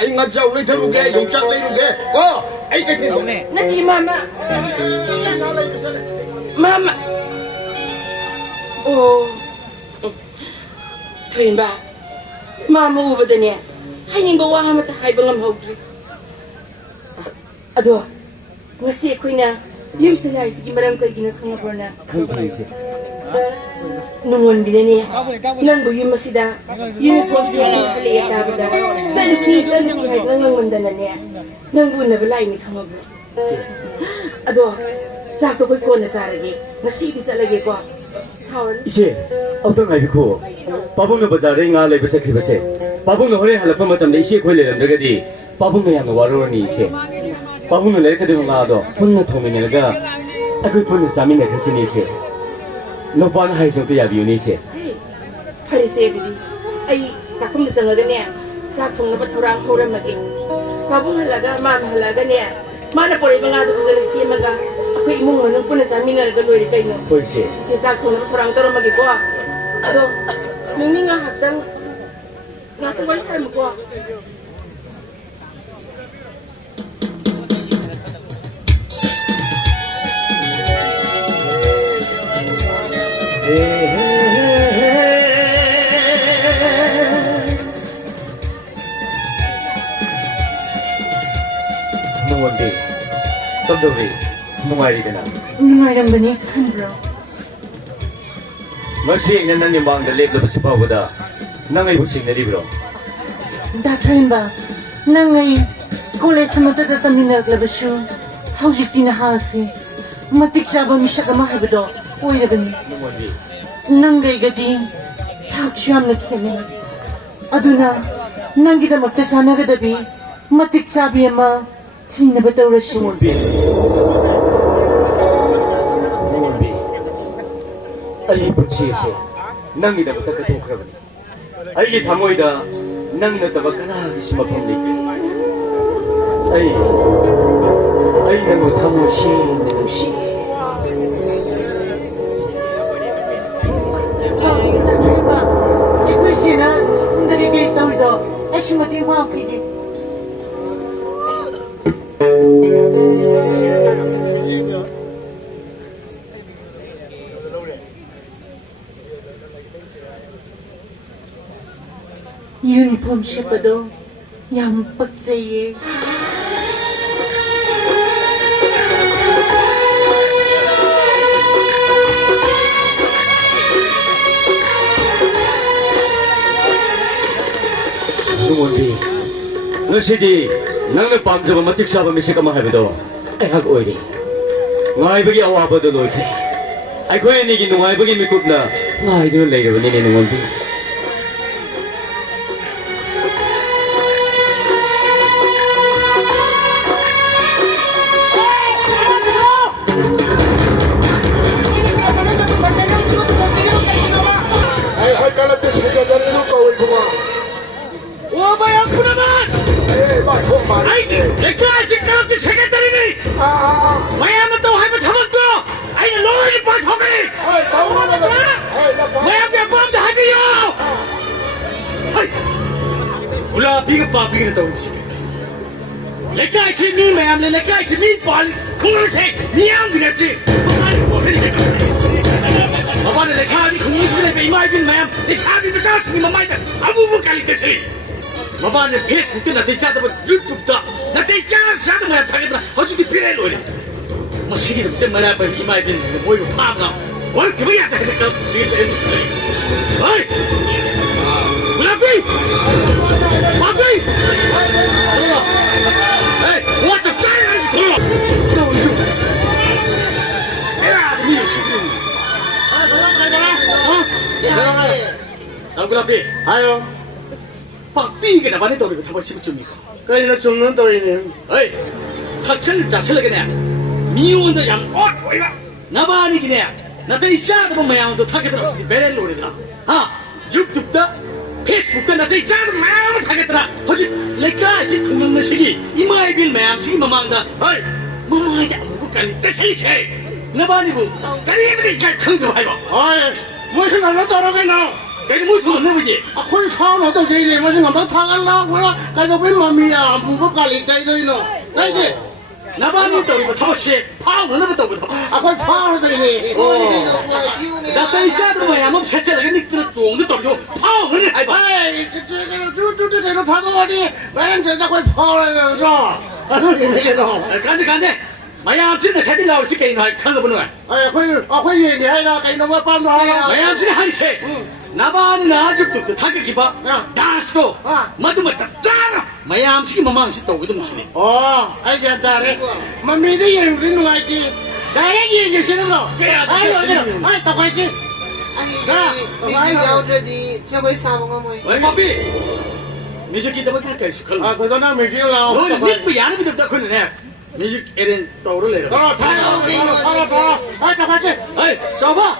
ไอ้งัดเจ้าเลยทะลุแกยงจักเลยลูกแกก็ไอ้แกที่ตรงนี้ Nanti mama. Mama. Oh. Tuin ba? Mama ubah dah ni. Hai ni bawa hama tak hai bangam haudri. Aduh. Masih aku ina. Yum selai segi barang kau gina kau ngapur na. Nungun bila ni. Nan bu yum masih dah. Yum pun sih kali ya tahu dah. Sansi hai ngang mandanan ni. Nan bu na belai ni kau ngapur. Aduh. Satu kau kau nasa lagi. Masih bisa lagi kau. Sawan. 이제 어떤 아이고 바보는 바자를 nga래 bese kibese 바보는 허리 할라파 마탐데 이시 콜레람 저게디 바보는 양의 와로니 이세 바보는 레카 되는 나도 혼나 도면에가 아그 폰을 사미네 그스니 이세 너반 하이정 또 야비우니 이세 Hari saya tadi, ay sakum na sangaga niya, sakong napat orang orang lagi. Babong halaga, mam halaga niya. Mana po rin mga doon sa siya maga. Ako imong manong po na sa amin nga nagaloy kayo. 볼세 Kasi sakong napat orang tarong magikuha. Ado, nung nga hatang, natawal sa mo ko. 농원비 썸더비 농아리되나 Nungalang ba niya, bro? 머시 년난님 방들 랩도 스파보다 낭의 부식 내리브로 Datayin ba? Na ngayon, kulay sa matatatam ni naglabasyo. Hawsik tinahasi. Matiksaba mi siya kamahibado. Uy na ba ni? 농원비 Nanggay gadi. Tawag siyam na kini. Aduna, nang kita magkasana kadabi. Matiksabi ama. Tina ba daw rasyon? 농원비 농원비 아이 부치에세 낭이다 부탁해 통크라버니 아이게 다모이다 낭이다 바카나하기 심합함니 아이 낭고 다모시 내놓시 Datayin ba? Iko'y sina. Nagigil daw ito. Ay sumating mo ang kidi. Uniform siya pa daw. Yampak sa'yo. 농원비 너시디 낭는 밤저번 마틱사바 미시까마 하비도 애학 오이리 나이버기 아와버도 노이케 아이코에 니기 농아이버기 미굿나 나이드를 레이러버니 니 농원비 Ay kalap din sa dari lu kau ibu ma. 오바야 구나만! Eh, mak kau ma. 아이, 내가 아직 까먹기 세계다리니! 마야만 또 하면 타먹고! 아이, 너희 빠 더가니! Hai, tahu mana dah? Hai, dah faham. 마야 몇 번도 하기요! 하이! 울라 비가 빠 비가 또 음식. 내가 아직 미 마야만 내가 아직 미 뻔! 공룡색! 미양 그랬지! 아니, 뭐 그리 내가 아빠는 내 사람이 공룡식에 내 이마이빈 마야 내 사람이 부자스니 마마이다 아무무 깔리겠지! 마바는 페이스북 나 대자다 뭐 유튜브다 나 대자는 사도 뭐야 타겠다 어찌 필요해 놓으래 뭐 시기도 때 말이야 이마이빈 모이고 파가 뭘 그거야 다 그러니까 시기도 해도 싶네 어이 블라비 마비 에이 what the fuck is this 너 이거 에라 니 시기 어? 블라비 Ayo. 박비게 나만의 도리고 타고 싶습니까? Kau nak cungin tu ini. 어이, 탁철 자철을 그냥 미혼도 양 어이라 나만이 그냥 나한테 이자도 뭐 마야도 타게 들었으니 베렐 노래더라. 아, 유튜브다, 페이스북다 나한테 이자도 마야도 타겠더라. 허지 내가 아직 공룡의 시기 이마이빌 마야 지금 마망다. 어이, 마마야 무까지 떼실세. 나만이 뭐 까리에게 갈 큰도 하이고. Hai, musuh nak taruh kena. 그게 무슨 소리 내보지? 아코이 사오는 또 제일 맞은 거 타갈라 뭐라 가서 왜 맘이야 무겁 갈리 짜이도이노 나이지 나반이 또 이거 타버시 파운 너는 또 부터. 아코이 파오는 되니 나 때이샤도 뭐야 뭐 셋째가 니들 좀도 또 파운을 해봐. 아이 뚜뚜뚜대로 타도하니 왜는 저자 코이 파오는 거 아들이 내게도 간데 마야 진짜 새들 나올 수 있게 할 칼로 보는 거야. 아코이 얘기하라 가이 너무 빨리 하라 마야 진짜 하이세. 나반이 나죽도 타게 기봐. 다스도 맞도 맞다. 짱 마야 음식이 뭐망시 또 이도 무시네. 알겠다 맘미도 얘기는 누가지 나를 얘기 싫은 거 아이 똑같이 아니 야우드디 저거 사고가 뭐야 왜 마비 미적 기타만 탈게 슈칼. 아 그거나 미기라 너 닉비 야는 비도 딱 그러네. 미적 에렌 떠오르래. 아 똑같이 에이 저봐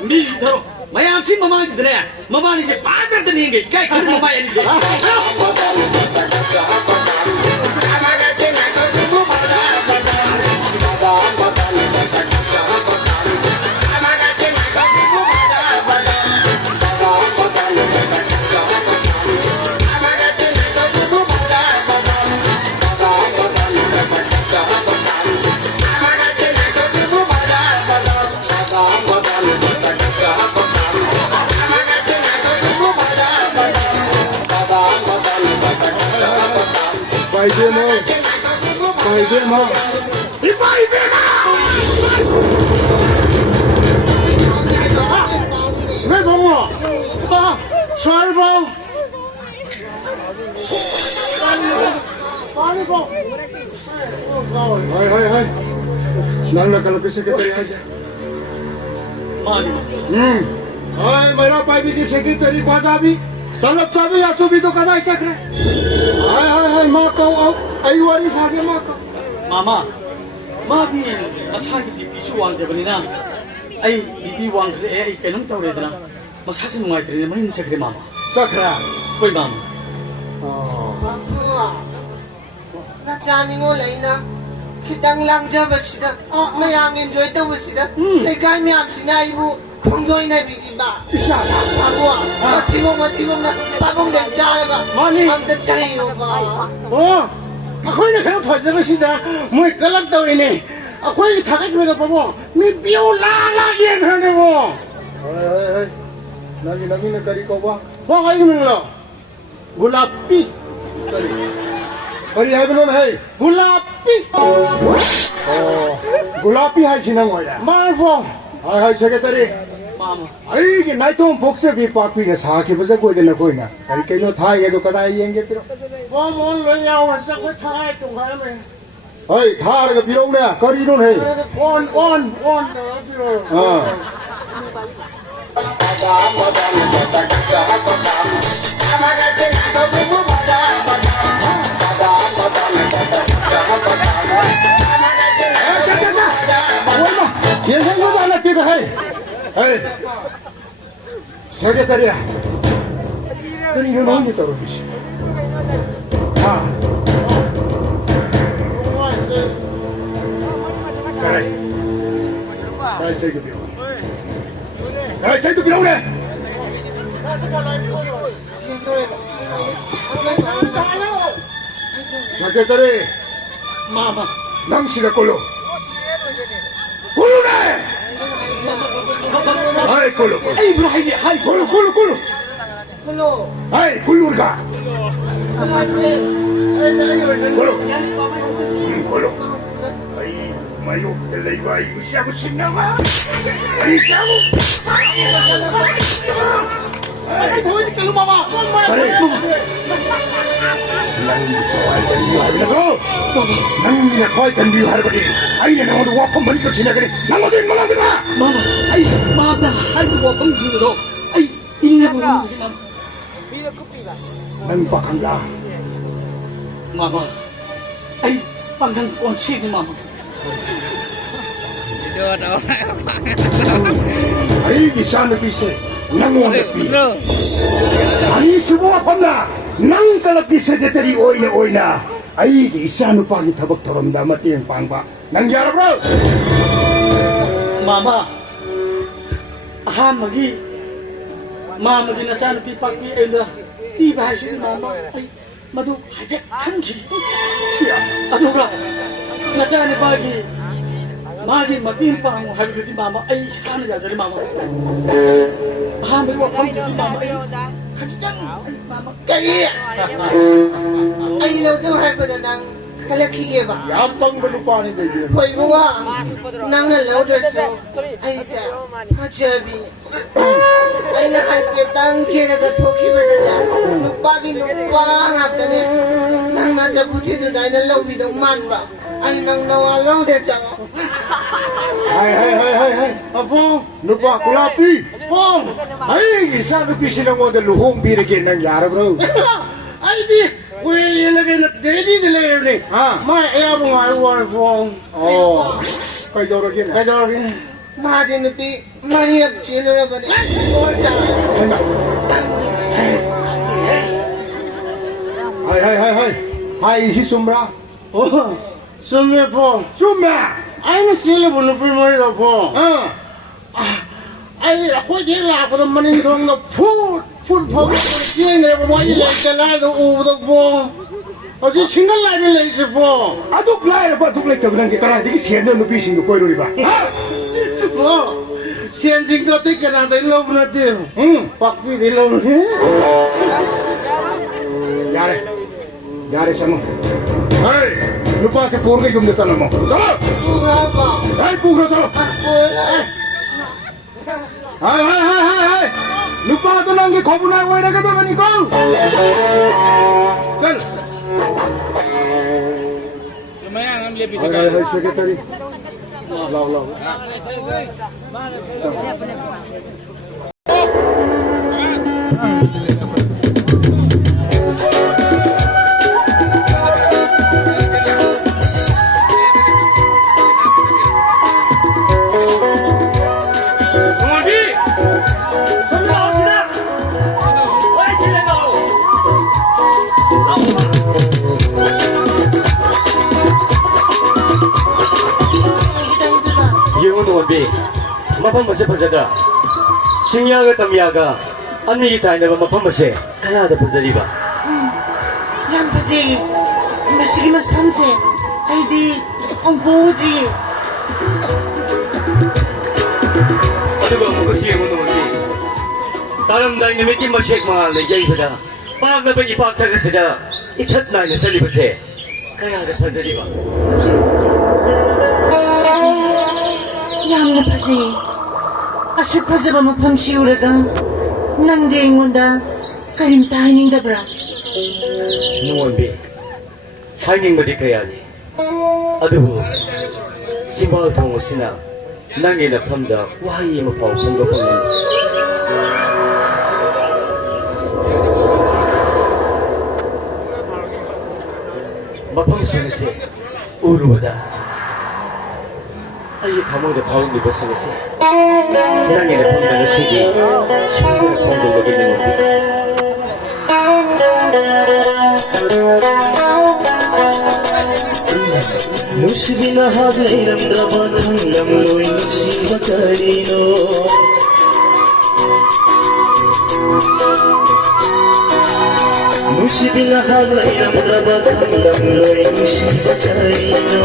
미적 기타로 마야 음식 뭐망시 드네. 뭐만이 이제 빠졌던 얘기 깨 그런 뭐 마야 이제. 바이데마 왜 봉어 철봉 하이 날라갈라 그 세계들이 하자 많이 Ay, mayroon pa ibigay secretary Wasabi. Talap sabi, asubido ka na secretary. Ay, makaw, ay wari sa akin makaw. 마마 마디 마사기 비비주 왕자거니나 아이 비비 왕 그래 아이 깨는 떠오르더라 뭐 사실 누가 있더니 뭐 힘차 그래 마마 Sakra. 거의 마마 나자니 몰라이나 기당 랑잡으시다 마양 엔조이 떠보시다 내가 미암시나 이부 공조이나 비디마 바보아 마티봉나 바봉된 자라가 아니. 아무튼 자이로 봐 Ako na kaya pa sa sida, mo kalag daw ini. Ako yung takit mo na pa mo. Ni piyo lalagyan ka na mo. Ay. Lagi na kari ko ba? Ba kayo mo na. Gulapi. Kari hay mo na hay. Gulapi. Gulapi hay sinang wala. Marfo. Ay, secretary. 마마 Ay, naitong boxe bi papi na sa akin ba sa koy na koy na. Kari kayo thai do kada yenge pero. Mo lo yaw sa ko thai tung ha me. Ay, thar ga birong na, kari non hai. On. Yan sa mo ba na kita hai. Hey, secretary. Kari non on dito ro bis. Ha. Kari. Kari take it. Kari take it birong na. Secretary. 마마 Nang sila kulo. Kulo na! Ay, kulo. 아이 뭐라 하이디 하이 Kulo. hello Ay, kulur ka. Kulo. Kulo. Ay, mayo talay ba? Ay, siya ko sinama. Ay, siya ko. 아이 보이니 깔로 마마 Pare. Nang bukawal kan biyu harbi na to. Nang binakawal kan biyu harbi ni. Ay, nanang wala pang balik ka sinagari. Nang odin mo lang kita. 마마 아이 마마 하이고 뭐 방식으로 아이 인내 보는 Nang bakangla. 마마 아이 방강 원치기 마마 Ay, gisa na pise. Nang wala pi. Ay, subuha pa na. Nang kalaki secretary oy na. Ay, gisa no pagi tabak torom damati ang pangba. Nang yara bro. 마마 아함하기 Mama di nasa nupi pagi ela di bahasa mama ay madu hajat kanji siya aduh ra nasa ni pagi magi matimpang hari di mama ay sekarang ya dari mama hamil wakam di mama ay hajat mama Kaya! Ay, ilaw sa mahal pa na ng kalakige ba? yapang belupa ni dia Hoy bunga, nang nalaw so ay sa hajabi ni. Ay nakapitang kinagatoki ba na niya? Nupagi nupangap na niya. Nang nasa buti doon ay nalaw bidong man ba? Ay nang nawalaw na siya. hai apa lupa kulapi pom Ay, isa nupi silang mo da luhong birigin ng yara bro. ay di we ilagay na dedi dile ni Ha? mai air mo ai wa pom Oh, kay Dorogin. kaya Mahadi nuti, maniyap chilo na ba niya? Orta. Hai. Hai, isi Sumbra. oh summe pom Sumba! ai na sile bu no primary da pom Ah, ai ko je la ko manin dong no food pom ye ne ba mai le ka la do u do pom 어제 친구 라이브 레이스 포 aduk lai ba aduk lai tabang kita jadi siapa nupi sing ko iro ba. 뭐 현진도 되게나 될로 부르지 박비 될로 Yare sama. Hai, lupa si purga jum de sana mo. Chalo. Pura ba? Hai, purga chalo. Hai. Lupa to nang ke khobu na hoy raga to bani ko. Chal. Hai, secretary. Lao. Bi, mapam masih pajada. Sinyaga tamyaga, ani kita ini mapam masih. Kaya ada pajadi ba? Yan pa si, masige mas panse. Ay di, ang budi. Ano ba mo kasi mo naman bi? Taram dahil ni Mickey masih mahal na jay pada. Pag na bagi pagtaga sada, itat na ni sali pase. Kaya ada pajadi ba? Yan na pa si, asip pa sa mamapam si uragang. Nang diingon da, kalimtahan yung dabra. Nuwan bi, hanging mo di kaya ni. Aduh, simbal tungo sina, nangin na pamda, wahi mo pa kung gapang mapam sinasi, uru wada. Ay, kamu dah tahu ni bersama saya. Nangin na pamda na sige, siya na pamda lagi ni mo. Musibina hagairam drabatham lamloi nusiba karino Musibina hagairam drabatham lamloi nusiba karino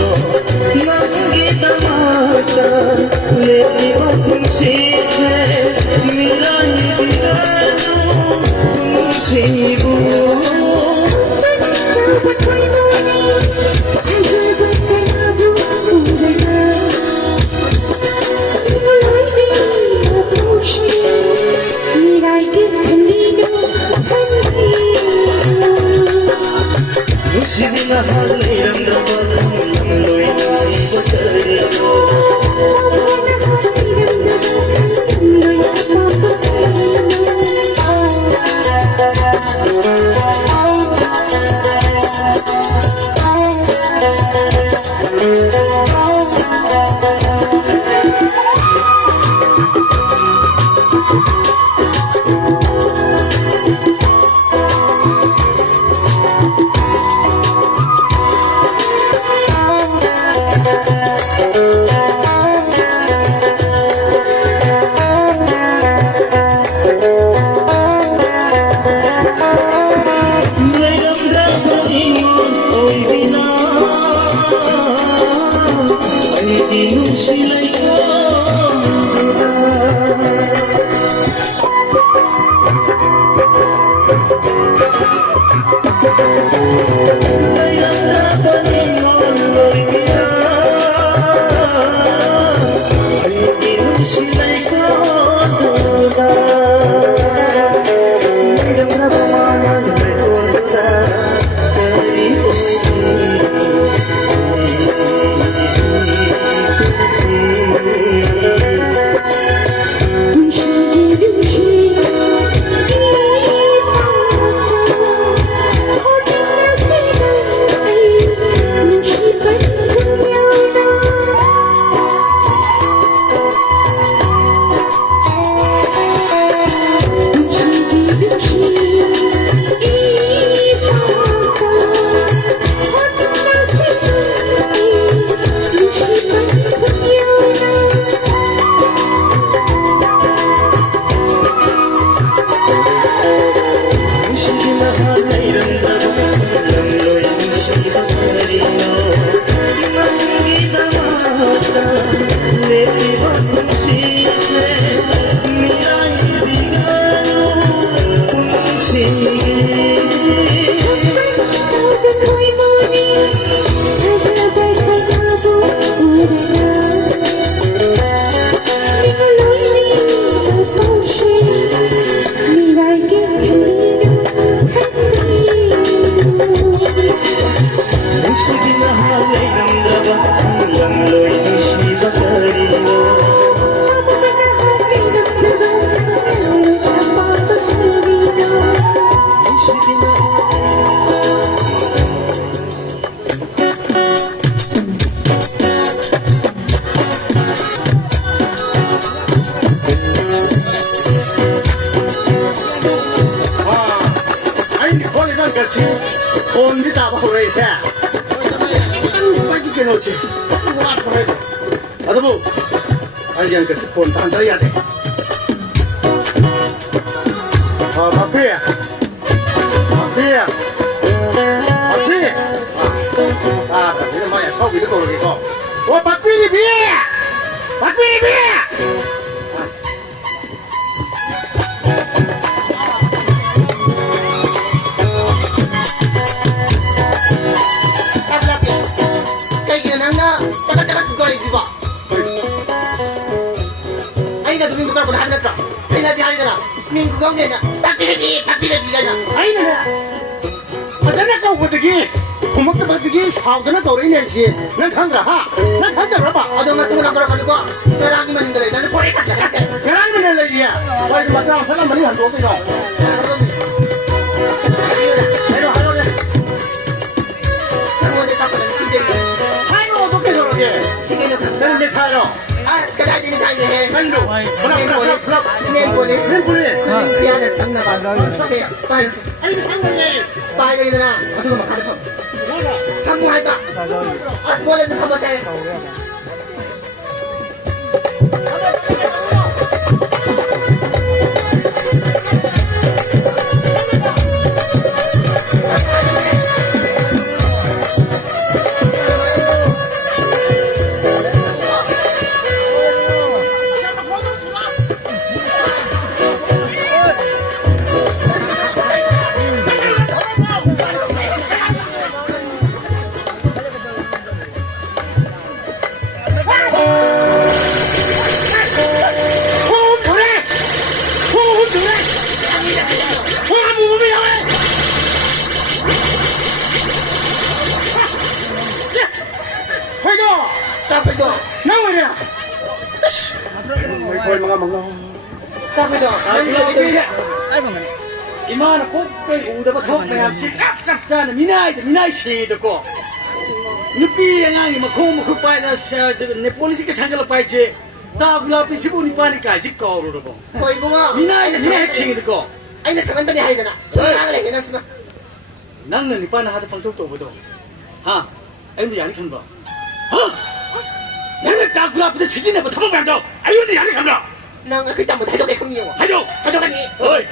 Nangita mata leli bakun sise mirai birano musibu Musibina hagairam drabatham lamloi nusiba karino 이만 꼭대 우다가 턱매함 짭짭짜는 미나이 시도고 누피 양이 막콩 빠이나 내 폴리스가 상gal을 빠이지 다블라 피시부니 빠니까 지거로고 미나이 시도고 아이나 상관반이 하이잖아. 손가락을 해야 쓰나? 나는 이 빠나 하다 방송도 오거든. 하, 애들 야리 칸 봐. 나는 다블라 피다 시진에 뭐 타고 간다. 아이들 야리 칸 봐. 나가 그때 뭐 해적 형이요. 해적하니. 어이.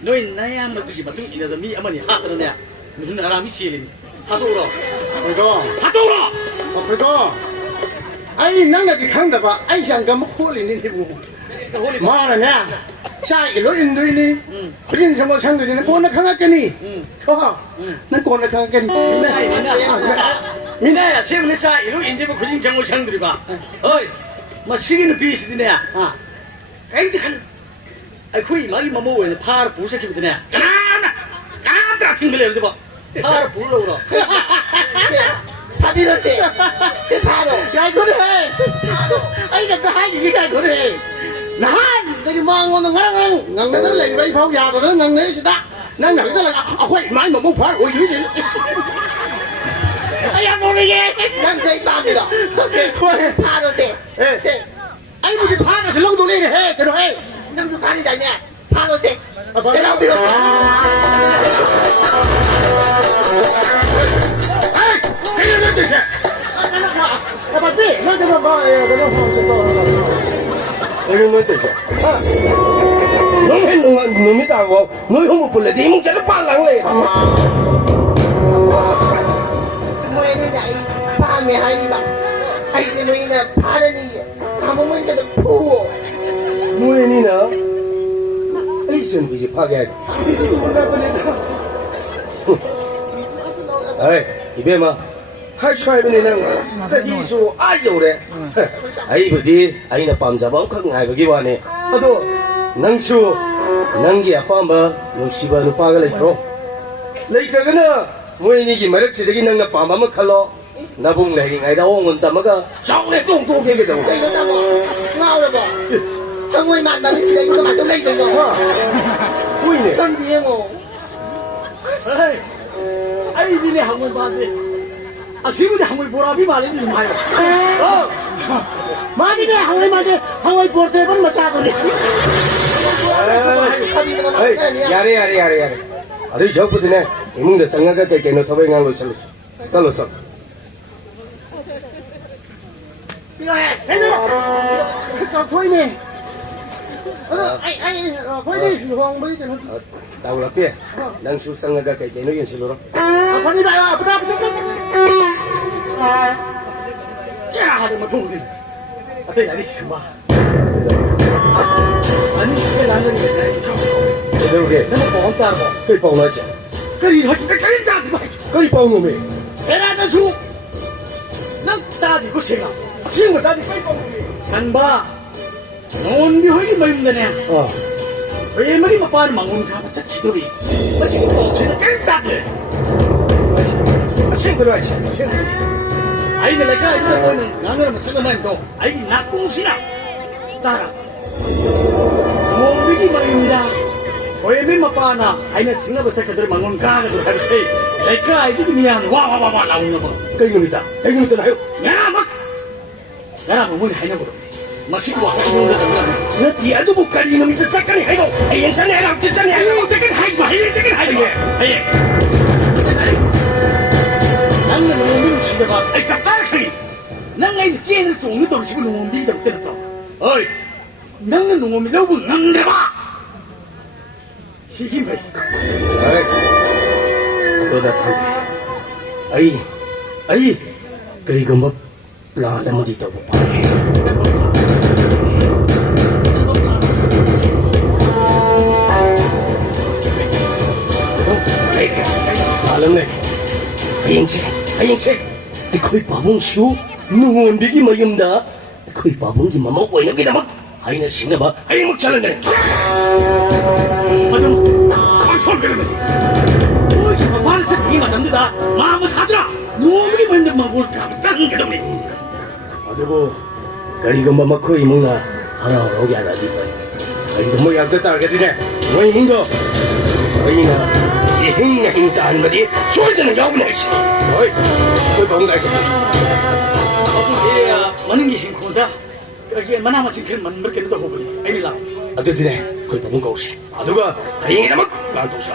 너희 나야 뭐두기 맞둥 이래서 미 어머니 하더냐. 무슨 사람이 시리니. 하도로. 그래도 하도로. 그래도 ai nang na di khang da ba ai sang gam khu li ni bu ma na na cha i lo in dui ni prin sam mo sang dui ni ko na khang ka ni ko ha na ko na khang ka ni 민아야 세븐에 사 이로 인제부 구진 장을 창들이 봐 어이 뭐 시기는 비슷이네 아 에이지 간 아이 쿠이 말이 뭐 뭐에 파르 부서기 부터네 가나나 팅글래 이제 봐 파르 불러오라 파비로세 세파로 ya ko de ai ga hai ni ga ko de na de ma ngo ngang na le bai phao ya ko ngang ne si da nang na ga la a khoi mai mo mo phar o yi ni ai ya ko de 남세 파비로 파로세 세 ai bu di phar na se long do le he ke do he 남수 파리다냐 파로세 세라비로세 ai ke ni de se ba bi no de ba e ba no se to 이런 건 되죠. 너무 놈이 다고 너희 홈을 볼래 네 뭉쳐도 빨랑래. 뭐에는 아이 파메 아이바 아이세 뭐이나 파르니 아무문제도 푸고 뭐니나? 이선 비지 파게. 에이 이베마 하이샤이브니는 세기수 아요래. 아이부디 아이나 밤자방 강하게 와네. 아도 낭수 낭기 아빠마 농시바는 파가 레트로. 레이터가나 뭐니기 마력지르기 낭나 밤밤마 칼로. 나봉 레깅 아이다 옹은 담아가 짱내 똥똥게 되고. 나오라고 한국에 만나는 시대 이거 만도 레이더 이거 보이네. 던지에 뭐 아이 니네 한번 봤는데 아 시부지 한번 보라비 말이지 좀 하요 ma di de hawai ma de hawai porte ban ma sa ko ni 에이, 야래. 아래 저부터네 이문데 상가가 되게는 서백강로 살로 살로. Bila hello ka khoi ni ai khoi ni hong bai de 나오라 피. 낭수 상가가 되게는 연슬로로. khoi ni ba ba 야 하도 뭐 통들 어때 야리 봐 아니 시계 나는 게 그러게. 내가 뻔다고 그 뻔하지. 그리 하지 그리 자지 마 그리 뻔놈이. 에라는 수 낭따디 고생아 친구 따디 산바 논비 허리 말인데네 어. 왜 말이 마빠를 망고는 가봤자 기도리 마시고 제가 그리 자들 친구로 하지. 아이들 내가 이제 보이는 나는 생각만 또 아이 낙공시나 따라 몸비기 말입니다 왜 마빠나 아이는 지나버차 그들 망고는 가가지고 하듯이 내가 아이들이 미안 와와와와 나오는 거 땡놈이다. 땡놈이다 나요. 야막 나라 몸을 하냐고 마시고 와서 이놈들 정말 너 뒤에도 못 가리 이놈이 저 짝간이 하이고. 괜찮네 해라. 괜찮네 해라. 저긴 하이고 저긴 하이고 나는 놈을 집에가 아이 짝다르니 나는 쟤는 종이 돌리고 놈을 밀다 때렸다 어이 나는 놈을 밀려고 남대봐 시기매 너다 아이 그리고 뭐 라라 뭐지 또 봐. 알았네. 하영색. 거의 바봉쇼 누군 비기 뭐임다. 거의 바봉기만 먹고 있는 게다 막. 아이나 신나봐. 아이 먹 잘하네. 맞아 방송 배우네 어이 말을 새끼가 남자다 마음을 사들아 놈이 먼저 먹을까 짠 게더니 아이고 그리고 뭐 거의 먹나 하나 오게 하나 지. 아이고 뭐 약도 따르게 되네. 뭐 힘도. 어이나 힘다 한 마디 좋을 때는 야구네. 어이 그 뭔가 있어. 어부지야 많은 게 힘고다 여기에 만나마친 그 만물게도 호보니 아이라 아들들네 거의 뭔가 오시. 아두가 다행이다 막 나도 사.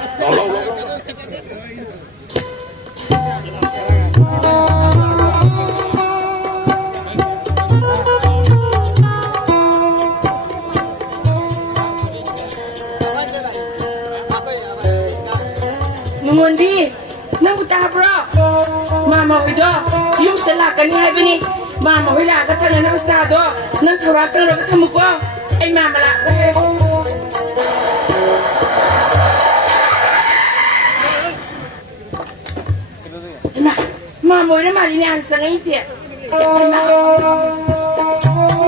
Ngundi, nang uta bro. Mama udah, yung salak kan ni hai bini. Mama wala ka tanga na estado. Nang turak ka ro ka mo ko. Ay mama la. Mama wala mali ni ang sa ngayon siya. Ay mama.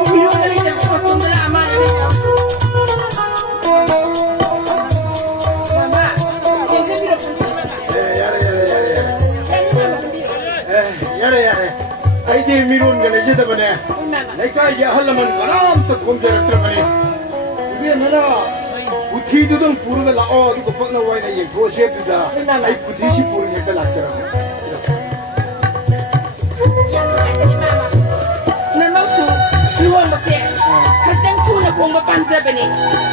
Biro na rin sa patong dala ama ni. Mama. yare ai de mirun gane jida bane lai ka ya halaman karam to kom jara tra bane ibe nana buthi du dong puru ga lao du ko pakna wai na ye go she du da ai buthi shi puru ne ka lakchara Mama su luon ba siya kasan tuna kung mapansa ba ni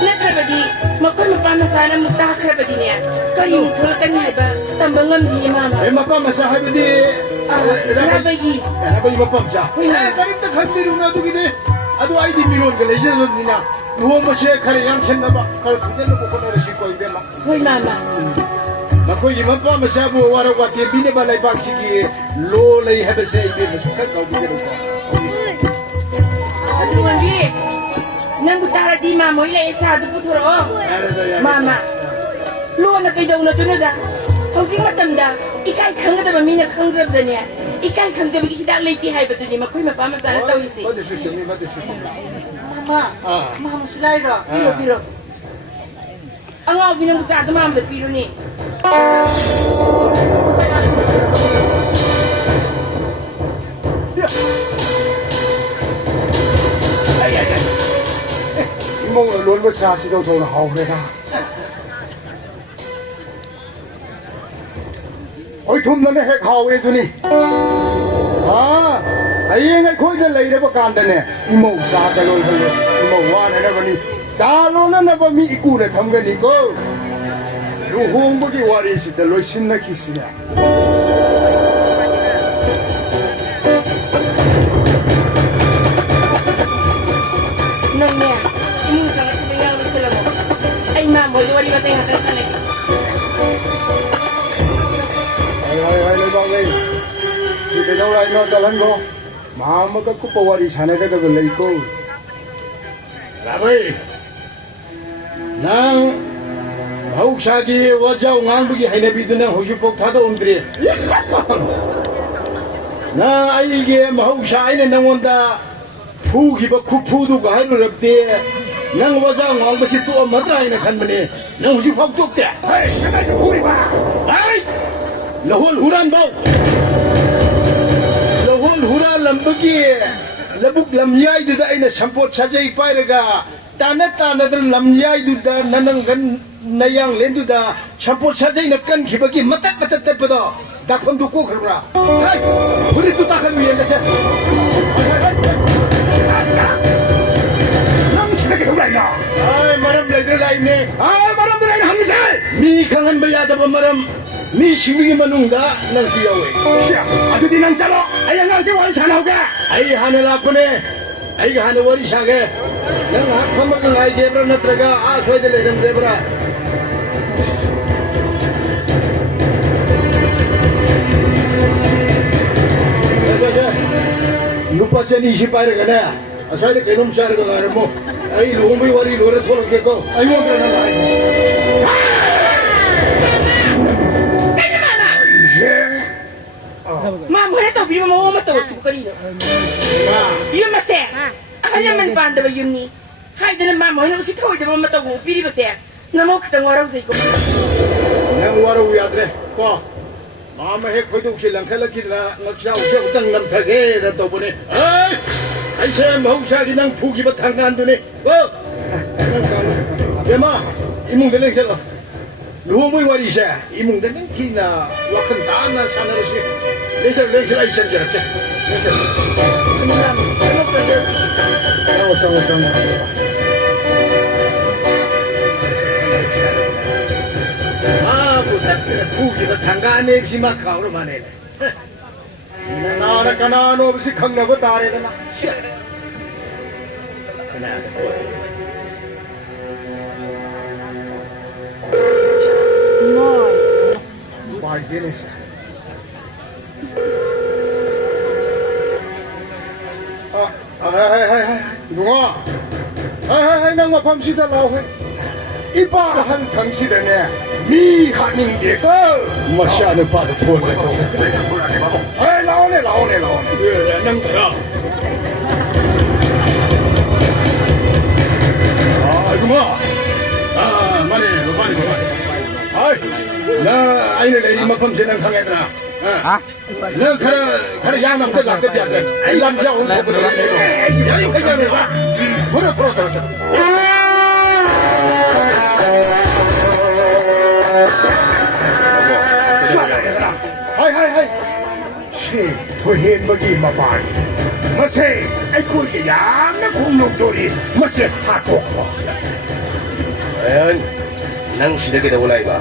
nakrabadi makoy mapamasa na mutakrabadi niya kayo tulatan niya ba tambangam di mama ai mapa masaha bi de rabagi rabagi mapa ja karim ta khammiru na du gide adu ai di mirun ga le jida ni na luon ba she khare yam chen na ba kar sujen no ko na shi ko ibe ma hoy mama mako yi mapa masabu wara wa te bine ba lai ba chi ki lo lai habe se ibe su ka ka bi de ko Tuan di, nang utara di mama ile isa du puturo. Mama, lu na kay daw na tunod ah. Hausing matanda, ikay kang na ba mina kang grab da niya. Ikay kang da bigi kita late hay ba to ni makoy mapamasa na taw ni si. Mama, mama sulay ra. Piro. Ang ako binang utara mama da piro ni. mong luôn mất xa xí đâu thôi là hầu này ra ôi thum nó hết hầu ấy tụi nè ấy ngay khối cái lấy đấy bác can đây nè màu xa cái luôn thôi màu hoa này nó còn đi xa luôn nó còn mi cũ này thầm cái gì cơ lu hong bác cái hoa này xí cái lối xin nó kí xí nè Nang niya, ini sangat tinggal di selamu. Ay ma'am, wala wala ba tayong hatan sanay? Ay, lấy bong đi. Thì cái đâu lại nó cho lắm cô. Mà cái cúp bò đi xài này cái lấy cô. Làm đi. Nang hậu sa kia wa chao ngang bagi hay na bidu nang hoju pok thado umdri. Na ai kia mà hậu sa ai nang wanda phu ki ba khu phu du ga hai lu rap de. Nang wa chao ngang ba si tu ma tra ina khan mane. Nang hoju pok tok de. Hai, kana ju hu ri ba. Hai. Lahul huran bau. Lahul huran lambagi. Labuk lamyai du da ina sampot sajai pairaga. Tanah dan lamyai du da nanang gan nayang len du da sampot sajai na kan khibagi matat pada dakpam du ko khra. Hai, huri tu takkan wi enda se. Nam chhe ke thulai na. Ai maram lai ne. Ai maram lai han se. Mi khangan ba ya da maram. Mi shiwi manung da nang siyawe. Sia, adu di nang chalo. Ai nang ke wal sanau ga. Ai hanela kone. Ai hane wari shage. Nang hak khamak ngai gebra natraga aswai de leram zebra. Lupa seni isi pair gana. Asal de kenum shar ga garmo. Ai lumbi wari lore thol ke ko. Ai mo kana nai. Ma'am, wala to, bili mo mamato, sukarino. Yun masaya. Akala naman panda ba yun ni? Hay, dalang ma'am, wala ko si Toy, dalang mamato ko, bili masaya. Namo kitang waraw sa iko. Nang waraw yadre. Ko. Mama hek pwede ko silang kalakit na nagsaw siya utang namtage na to po ni. Ay! Ay siya mahong siya ginang pugi ba't hanggan doon eh. Ko! Yama, imong galing siya. Luho mo'y wari siya. Imong galing kina wakantaan na sana rin siya. Lesser, ay siya siya. Lesser. Ano ka siya? Sama. budak pugi ba't hanggan eh si Macau naman eh. Nanara ka na ano si Kang na ba tari na na. Kanada ko. My goodness. 누가? 낭마 밤시다 나오해. 이빠한 당시대네 미하는 게가 마시아는 빠도 보내도. 나오네. 예, 낭거야. 이거마. 많이. 나 아이는 내 이만큼 지난 강해더라. 너 가라 양남 때 갔다 비하든. 이 남자 오늘 보고 내가. 야이 그냥 봐. 돌아. 하이. 시 도해 먹이 마발. 마세 아이고 이게 양나 공룡돌이 마세 하고. nang siya kita wala iba.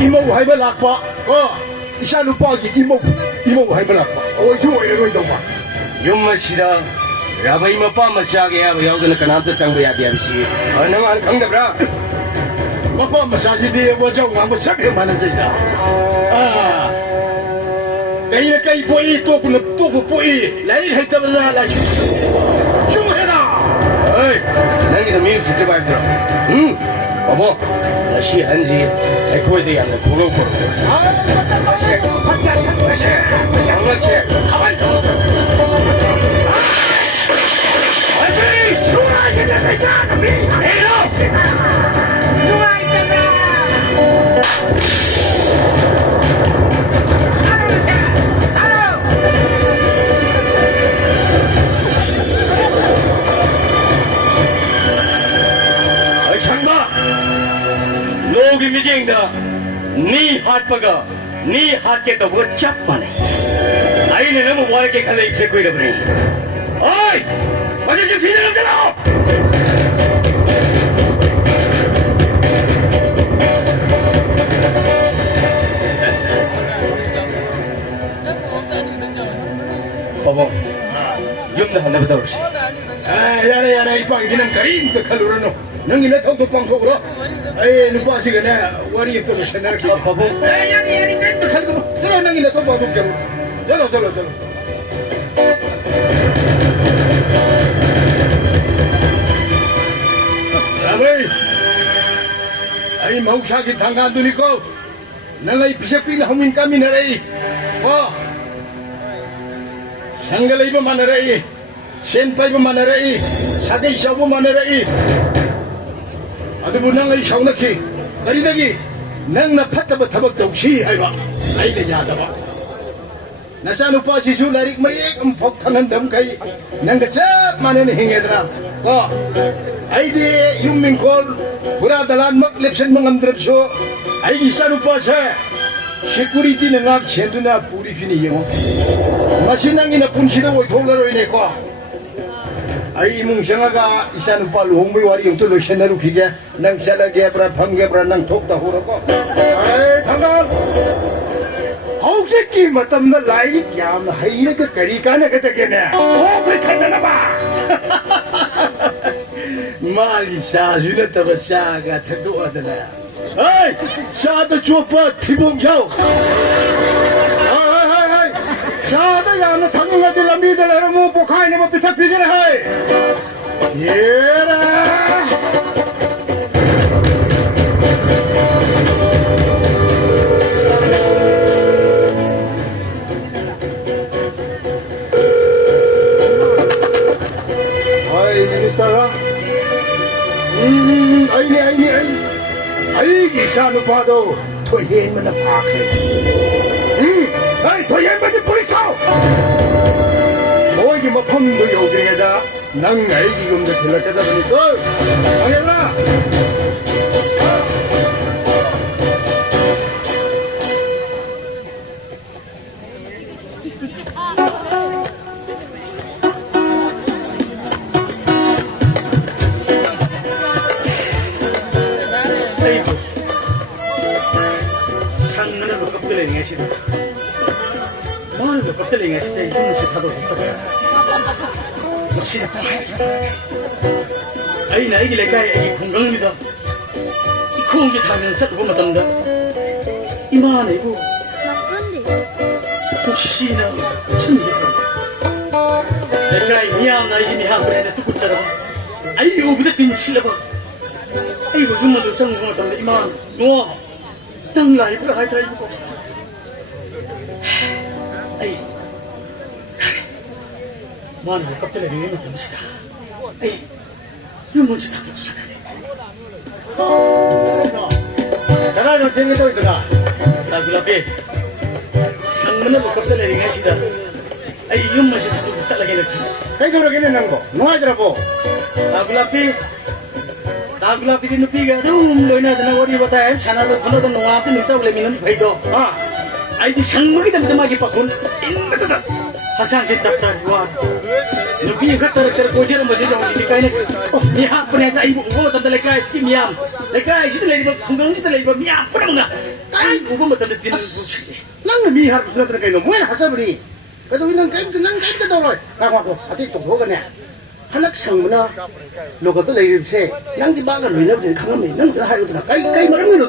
Imo hay balak pa. Isa lupa gi imo hay balak pa. Yo pa. Yung masira, rabay mapa masyagi ya, bayaw ka na kananta sang bayadi abisi. Ano nga ang dabra? Mapa masaji di wajaw nga masabi man siya. Dahil na kay boy to ko boy. Lain hay tabla la. Chumera. Ay, nang ito music diba ito? Opo, nasi hanji, ay kuwi di yan, nagpulong ko. Logi meeting da ni hat paga ni hat ke to wo chap mane ai ne mo war ke khale se koi rabni oi mujhe je phine na dalao babo yum na handa bataw si yara ipa ginan karim ka khalurano nangi na thau to pangko ro ai nupa si gana wari to shanar ki babo yani kan to khalgo chalo nangi na to ba to chalo abai ai mau sa ki thanga duni ko nangai bisapin hamin kami na rei sangalai ba man rei senpai ba man rei sadai sabu man rei adubu nang ay saunaki karidagi nang napataba tabag tawsi hayba ay ganyadaba nasa nupa si Sularik mayek ang pagkangandam kay nang katsap manan hingedra ay di yung mingkol pura dalan maklipsan mangamdrab so ay isa nupa sa security na ngak sendo na puri piniyemo masinang inapunsida way tolaro ineko ay imong siyangaga isa nupa luhong may wari yung tuloy siya narukige nang salagebra panggebra nang tokdahuro ko ay tanggal 혹시 마땀나 라이리 뺨 하이르가 거리가나 그때게네 오브리 칸나나 봐 말이 사주나 타바 사가 태도하더라 아이 사다 줘봐 티봉샤오 아이 사다 야나 당근가들 미들라로 뭐 보카이네 뭐 비탁비게네 하이 예라 Sarah, ay isa no pa do, toyen mo na pakay. Ay toyen mo di pulis ko. Oy mapam do yogi da, nang ay gigum da tilaka da nito. Angela. 껍데기 시대 힘을 시타도 있었어요. 시다 아이 나이기 내가 이 건강입니다. 이 공기 타면서 그거 못한다. 이만해고 또 시나 천지. 내가 미안나 이 미안해 또 붙자라 아이 요비다 딘실라고 아이고 좀만 정말 때문에 이만 너 땅 라이브를 하이드라 이거 아이 뭐하는 거 껍데기 위에 놓는 것이다 아이 이거 뭔지 다 들었잖아 나라는 생겨도 있더라. 나글라비 상문에 뭐 껍데기 위에 시다 아이 이거 뭔지 다 들었잖아 그래도 그러기는 난 거. 노아더라고. Nagulapi din nupiga dum loina dana wari bataya chana da phana da nuwa pe nita ule minam phaido ha ai di sangmagi da dama gi pakun in da hasang jit tapta wa nupi ka tar tar ko jera maje da di kai ne ni ha pune da ibu go da le kai ski miam le kai ski le ba khungang ski le ba miam pura na kai go ba da din 난 미 하루 지나 들어가 있는 뭐야 하사버리. 그래도 이런 게임도 난 게임도 돌아. 가고 아직 또 뭐가냐. 하나 상문아 너가 또 내일세 낭디 바가 놀려버리 강함이 난 그거 하거든. 까이 말하면